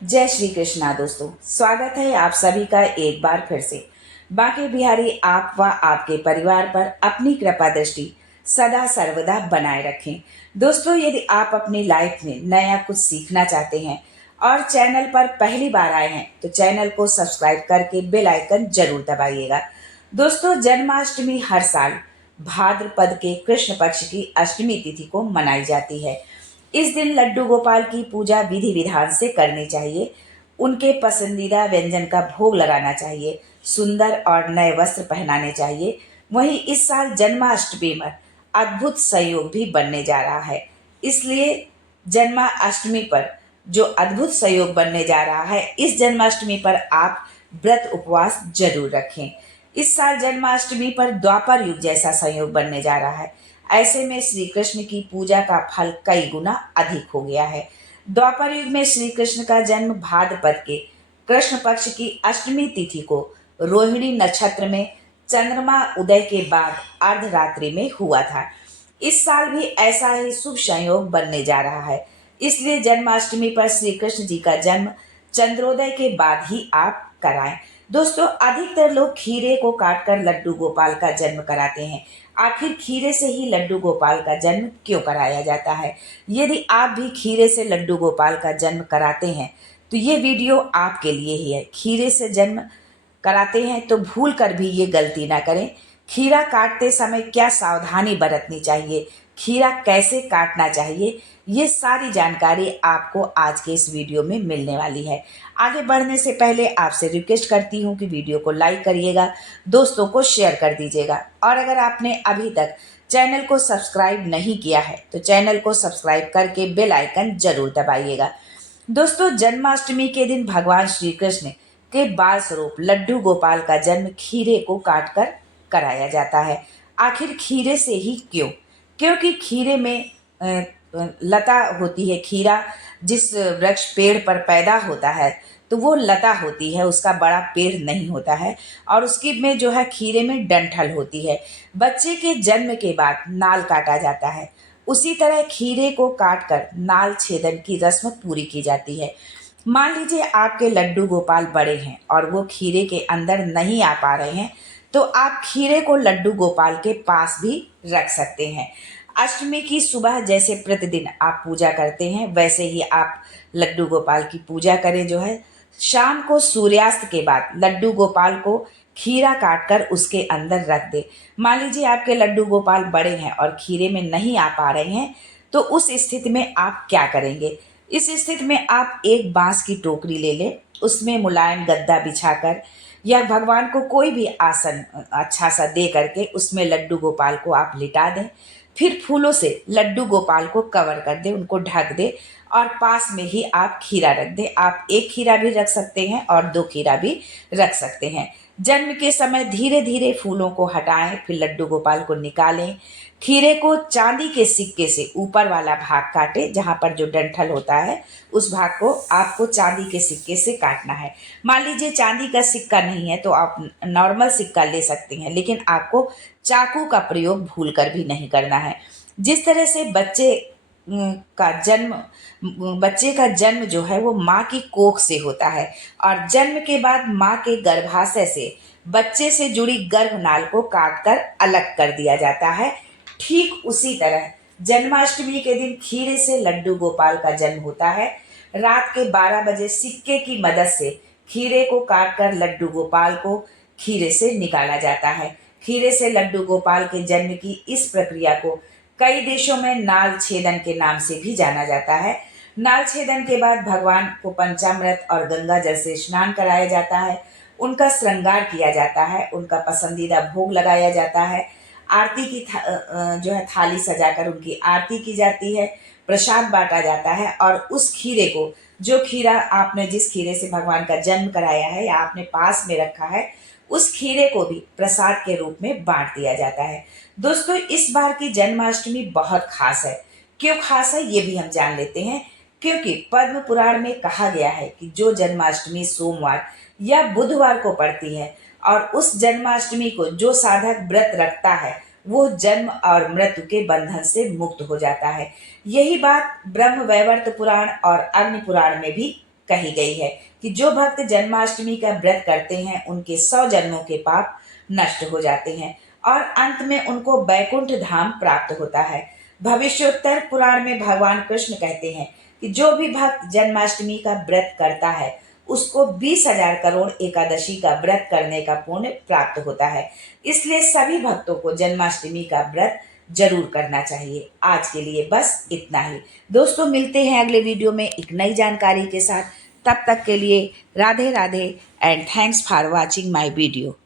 जय श्री कृष्णा दोस्तों, स्वागत है आप सभी का एक बार फिर से। बांके बिहारी आप व आपके परिवार पर अपनी कृपा दृष्टि सदा सर्वदा बनाए रखें। दोस्तों, यदि आप अपनी लाइफ में नया कुछ सीखना चाहते हैं और चैनल पर पहली बार आए हैं तो चैनल को सब्सक्राइब करके बेल आइकन जरूर दबाइएगा। दोस्तों, जन्माष्टमी हर साल भाद्रपद के कृष्ण पक्ष की अष्टमी तिथि को मनाई जाती है। इस दिन लड्डू गोपाल की पूजा विधि विधान से करनी चाहिए। उनके पसंदीदा व्यंजन का भोग लगाना चाहिए, सुंदर और नए वस्त्र पहनाने चाहिए। वहीं इस साल जन्माष्टमी पर अद्भुत संयोग भी बनने जा रहा है। इसलिए जन्माष्टमी पर जो अद्भुत संयोग बनने जा रहा है, इस जन्माष्टमी पर आप व्रत उपवास जरूर रखें। इस साल जन्माष्टमी पर द्वापर युग जैसा संयोग बनने जा रहा है। ऐसे में श्री कृष्ण की पूजा का फल कई गुना अधिक हो गया है। द्वापर युग में श्री कृष्ण का जन्म भाद्रपद के कृष्ण पक्ष की अष्टमी तिथि को रोहिणी नक्षत्र में चंद्रमा उदय के बाद अर्धरात्रि में हुआ था। इस साल भी ऐसा ही शुभ संयोग बनने जा रहा है। इसलिए जन्माष्टमी पर श्री कृष्ण जी का जन्म चंद्रोदय के बाद ही आप कराएं। दोस्तों, अधिकतर लोग खीरे को काटकर लड्डू गोपाल का जन्म कराते हैं। आखिर खीरे से ही लड्डू गोपाल का जन्म क्यों कराया जाता है? यदि आप भी खीरे से लड्डू गोपाल का जन्म कराते हैं तो ये वीडियो आपके लिए ही है। खीरे से जन्म कराते हैं तो भूल कर भी ये गलती ना करें। खीरा काटते समय क्या सावधानी बरतनी चाहिए, खीरा कैसे काटना चाहिए, ये सारी जानकारी आपको आज के इस वीडियो में मिलने वाली है। आगे बढ़ने से पहले आपसे रिक्वेस्ट करती हूँ कि वीडियो को लाइक करिएगा, दोस्तों को शेयर कर दीजिएगा और अगर आपने अभी तक चैनल को सब्सक्राइब नहीं किया है तो चैनल को सब्सक्राइब करके बेल आइकन जरूर दबाइएगा। दोस्तों, जन्माष्टमी के दिन भगवान श्री कृष्ण के बाल स्वरूप लड्डू गोपाल का जन्म खीरे को काटकर कराया जाता है। आखिर खीरे से ही क्यों? क्योंकि खीरे में लता होती है। खीरा जिस वृक्ष पेड़ पर पैदा होता है तो वो लता होती है, उसका बड़ा पेड़ नहीं होता है। और उसकी में जो है खीरे में डंठल होती है। बच्चे के जन्म के बाद नाल काटा जाता है, उसी तरह खीरे को काटकर नाल छेदन की रस्म पूरी की जाती है। मान लीजिए आपके लड्डू गोपाल बड़े हैं और वो खीरे के अंदर नहीं आ पा रहे हैं तो आप खीरे को लड्डू गोपाल के पास भी रख सकते हैं। अष्टमी की सुबह जैसे प्रतिदिन आप पूजा करते हैं वैसे ही आप लड्डू गोपाल की पूजा करें। जो है शाम को सूर्यास्त के बाद लड्डू गोपाल को खीरा काटकर उसके अंदर रख दे। मान लीजिए आपके लड्डू गोपाल बड़े हैं और खीरे में नहीं आ पा रहे हैं तो उस स्थिति में आप क्या करेंगे? इस स्थिति में आप एक बांस की टोकरी ले लें, उसमें मुलायम गद्दा बिछाकर या भगवान को कोई भी आसन अच्छा सा दे करके उसमें लड्डू गोपाल को आप लिटा दें। फिर फूलों से लड्डू गोपाल को कवर कर दें, उनको ढक दें और पास में ही आप खीरा रख दें। आप एक खीरा भी रख सकते हैं और दो खीरा भी रख सकते हैं। जन्म के समय धीरे धीरे फूलों को हटाएं, फिर लड्डू गोपाल को निकालें। खीरे को चांदी के सिक्के से ऊपर वाला भाग काटे, जहाँ पर जो डंठल होता है उस भाग को आपको चांदी के सिक्के से काटना है। मान लीजिए चांदी का सिक्का नहीं है तो आप नॉर्मल सिक्का ले सकते हैं, लेकिन आपको चाकू का प्रयोग भूल कर भी नहीं करना है। जिस तरह से बच्चे का जन्म जो है वो माँ की कोख से होता है और जन्म के बाद माँ के गर्भाशय से बच्चे से जुड़ी गर्भनाल को काटकर अलग कर दिया जाता है। ठीक उसी तरह जन्माष्टमी के दिन खीरे से लड्डू गोपाल का जन्म होता है। रात के 12 बजे सिक्के की मदद से खीरे को काटकर लड्डू गोपाल को खीरे से निकाला जाता है। खीरे से लड्डू गोपाल के जन्म की इस प्रक्रिया को कई देशों में नाल छेदन के नाम से भी जाना जाता है। नाल छेदन के बाद भगवान को पंचामृत और गंगा जल से स्नान कराया जाता है, उनका श्रृंगार किया जाता है, उनका पसंदीदा भोग लगाया जाता है। आरती की जो है थाली सजाकर उनकी आरती की जाती है, प्रसाद बांटा जाता है और उस खीरे को, जो खीरा आपने जिस खीरे से भगवान का जन्म कराया है या आपने पास में रखा है, उस खीरे को भी प्रसाद के रूप में बांट दिया जाता है। दोस्तों, इस बार की जन्माष्टमी बहुत खास है। क्यों खास है ये भी हम जान लेते हैं। क्योंकि पद्म पुराण में कहा गया है कि जो जन्माष्टमी सोमवार या बुधवार को पड़ती है और उस जन्माष्टमी को जो साधक व्रत रखता है वो जन्म और मृत्यु के बंधन से मुक्त हो जाता है। यही बात ब्रह्म वैवर्त पुराण और अग्नि पुराण में भी कही गई है कि जो भक्त जन्माष्टमी का व्रत करते हैं उनके 100 जन्मों के पाप नष्ट हो जाते हैं और अंत में उनको बैकुंठ धाम प्राप्त होता है। भविष्योत्तर पुराण में भगवान कृष्ण कहते हैं कि जो भी भक्त जन्माष्टमी का व्रत करता है उसको 20,000 करोड़ एकादशी का व्रत करने का पुण्य प्राप्त होता है। इसलिए सभी भक्तों को जन्माष्टमी का व्रत जरूर करना चाहिए। आज के लिए बस इतना ही। दोस्तों, मिलते हैं अगले वीडियो में एक नई जानकारी के साथ। तब तक के लिए Radhe Radhe and thanks for watching my video.